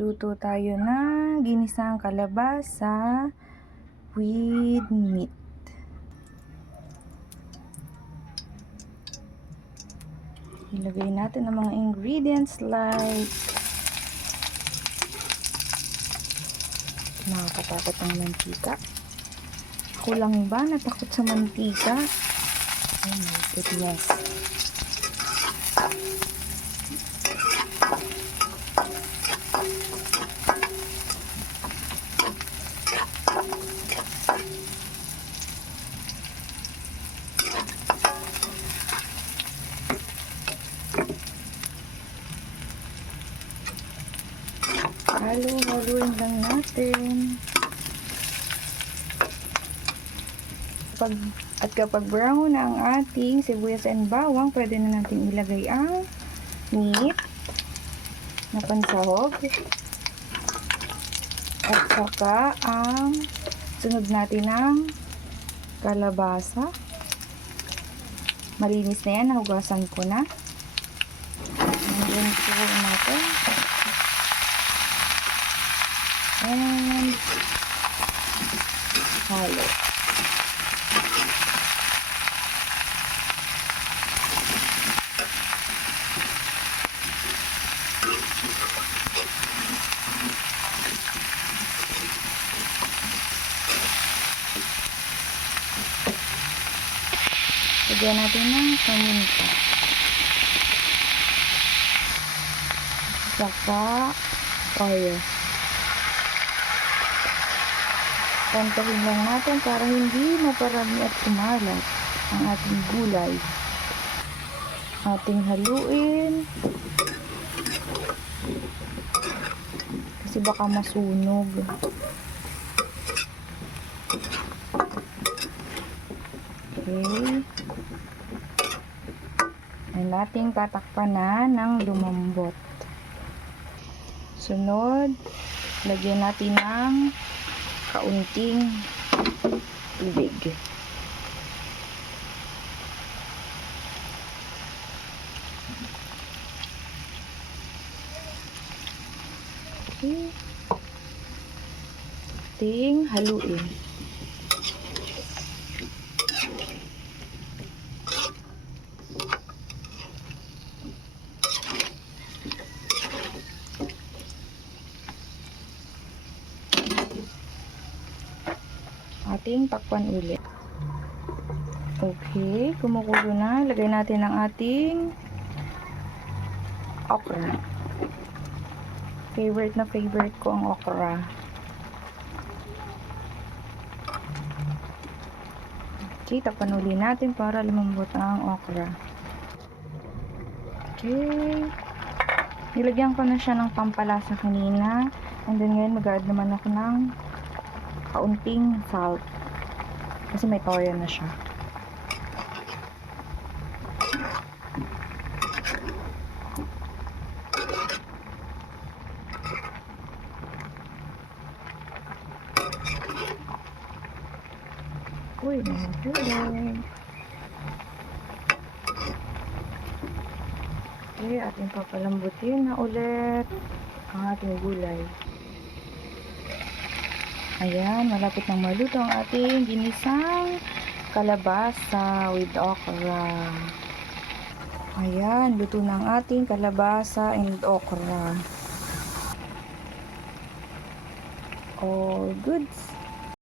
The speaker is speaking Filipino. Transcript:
Luto tayo ng ginisang kalabasa with meat. Ilagay natin ang mga ingredients like nakakatakot ang mantika. Ako lang ba natakot sa mantika? Oh my goodness. Haluin lang natin. Kapag brown na ang ating sibuyas and bawang, pwede na natin ilagay ang meat na pansahog. At saka ang sunod natin ng kalabasa. Malinis na yan, nahugasan ko na. Ayan po natin. And halo. Lagyan natin ng paminta. Saka oil. Pantahin lang natin para hindi maparami at kumalat ang ating gulay. Ating haluin. Kasi baka masunog. Okay. Ayan natin tatakpan na ng lumambot. Sunod, lagyan natin ng kaunting tubig. Okay. Ating haluin. Ating takpan ulit. Okay, kumukulo na. Lagay natin ang ating okra. Favorite ko ang okra. Okay, takpan ulit natin para lumambot ang okra. Okay. Nilagyan ko na siya ng pampalasa kanina. And then ngayon mag-add naman ako ng kaunting salt kasi may toyo na siya. Uy, nahulog. Okay, ating papalambutin na ulit ang ating gulay. Ayan, malapit nang maluto ang ating ginisang kalabasa with okra. Ayan, luto na ang ating kalabasa and okra. All goods.